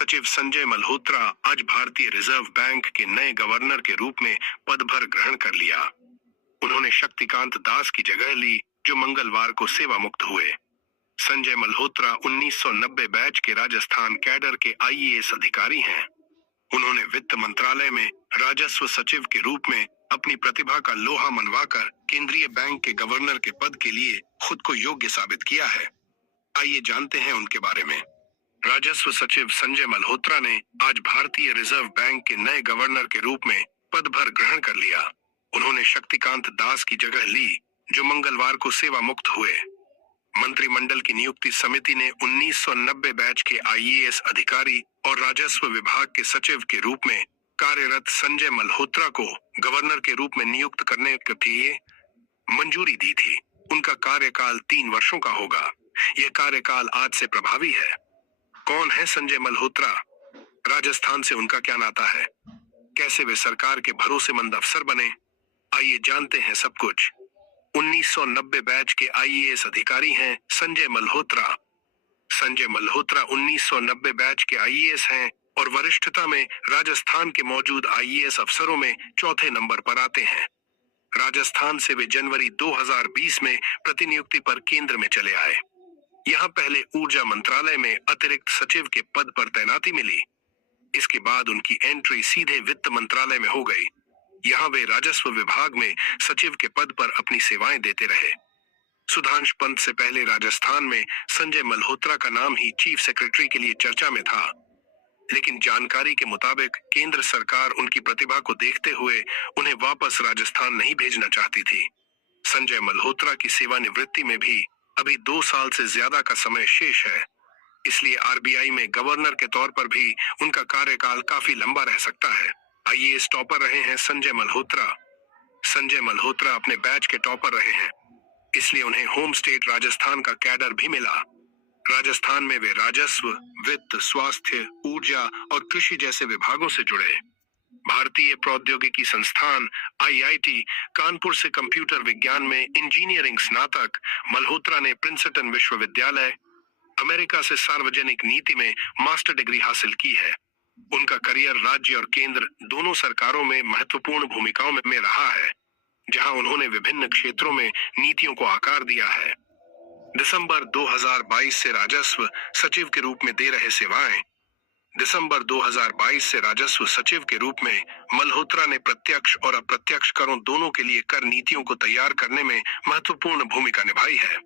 सचिव संजय मल्होत्रा आज भारतीय रिजर्व बैंक के नए गवर्नर के रूप में पदभार ग्रहण कर लिया। उन्होंने शक्तिकांत दास की जगह ली, जो मंगलवार को सेवा मुक्त हुए। संजय मल्होत्रा 1990 बैच के राजस्थान कैडर के आईएएस अधिकारी हैं। उन्होंने वित्त मंत्रालय में राजस्व सचिव के रूप में अपनी प्रतिभा का लोहा मनवाकर केंद्रीय बैंक के गवर्नर के पद के लिए खुद को योग्य साबित किया है। आइए जानते हैं उनके बारे में। राजस्व सचिव संजय मल्होत्रा ने आज भारतीय रिजर्व बैंक के नए गवर्नर के रूप में पदभार ग्रहण कर लिया। उन्होंने शक्तिकांत दास की जगह ली, जो मंगलवार को सेवा मुक्त हुए। मंत्रिमंडल की नियुक्ति समिति ने 1990 बैच के आईएएस अधिकारी और राजस्व विभाग के सचिव के रूप में कार्यरत संजय मल्होत्रा को गवर्नर के रूप में नियुक्त करने के लिए मंजूरी दी थी। उनका कार्यकाल 3 वर्षों का होगा। यह कार्यकाल आज से प्रभावी है। कौन है संजय मल्होत्रा? राजस्थान से उनका क्या नाता है? कैसे वे सरकार के भरोसेमंद अफसर बने? आइए जानते हैं सब कुछ। 1990 बैच के आईएएस अधिकारी हैं संजय मल्होत्रा। संजय मल्होत्रा 1990 बैच के आईएएस हैं और वरिष्ठता में राजस्थान के मौजूद आईएएस अफसरों में चौथे नंबर पर आते हैं। राजस्थान से वे जनवरी 2020 में प्रतिनियुक्ति पर केंद्र में चले आए। यहाँ पहले ऊर्जा मंत्रालय में अतिरिक्त सचिव के पद पर तैनाती मिली। इसके बाद उनकी एंट्री सीधे वित्त मंत्रालय में हो गई। यहाँ वे राजस्व विभाग में सचिव के पद पर अपनी सेवाएं देते रहे। सुधांशु पंत से पहले राजस्थान में संजय मल्होत्रा का नाम ही चीफ सेक्रेटरी के लिए चर्चा में था, लेकिन जानकारी के मुताबिक केंद्र सरकार उनकी प्रतिभा को देखते हुए उन्हें वापस राजस्थान नहीं भेजना चाहती थी। संजय मल्होत्रा की सेवानिवृत्ति में भी अभी 2 साल से ज्यादा का समय शेष है, इसलिए आरबीआई में गवर्नर के तौर पर भी उनका कार्यकाल काफी लंबा रह सकता है। आईएएस टॉपर रहे हैं संजय मल्होत्रा। संजय मल्होत्रा अपने बैच के टॉपर रहे हैं, इसलिए उन्हें होम स्टेट राजस्थान का कैडर भी मिला। राजस्थान में वे राजस्व, वित्त, स्वास्थ्य, ऊर्जा और कृषि जैसे विभागों से जुड़े। भारतीय प्रौद्योगिकी संस्थान आईआईटी कानपुर से कंप्यूटर विज्ञान में इंजीनियरिंग स्नातक मल्होत्रा ने प्रिंसटन विश्वविद्यालय, अमेरिका से सार्वजनिक नीति में मास्टर डिग्री हासिल की है। उनका करियर राज्य और केंद्र दोनों सरकारों में महत्वपूर्ण भूमिकाओं में रहा है, जहां उन्होंने विभिन्न क्षेत्रों में नीतियों को आकार दिया है। दिसंबर 2022 से राजस्व सचिव के रूप में दे रहे सेवाएं। दिसंबर 2022 से राजस्व सचिव के रूप में मल्होत्रा ने प्रत्यक्ष और अप्रत्यक्ष करों दोनों के लिए कर नीतियों को तैयार करने में महत्वपूर्ण भूमिका निभाई है।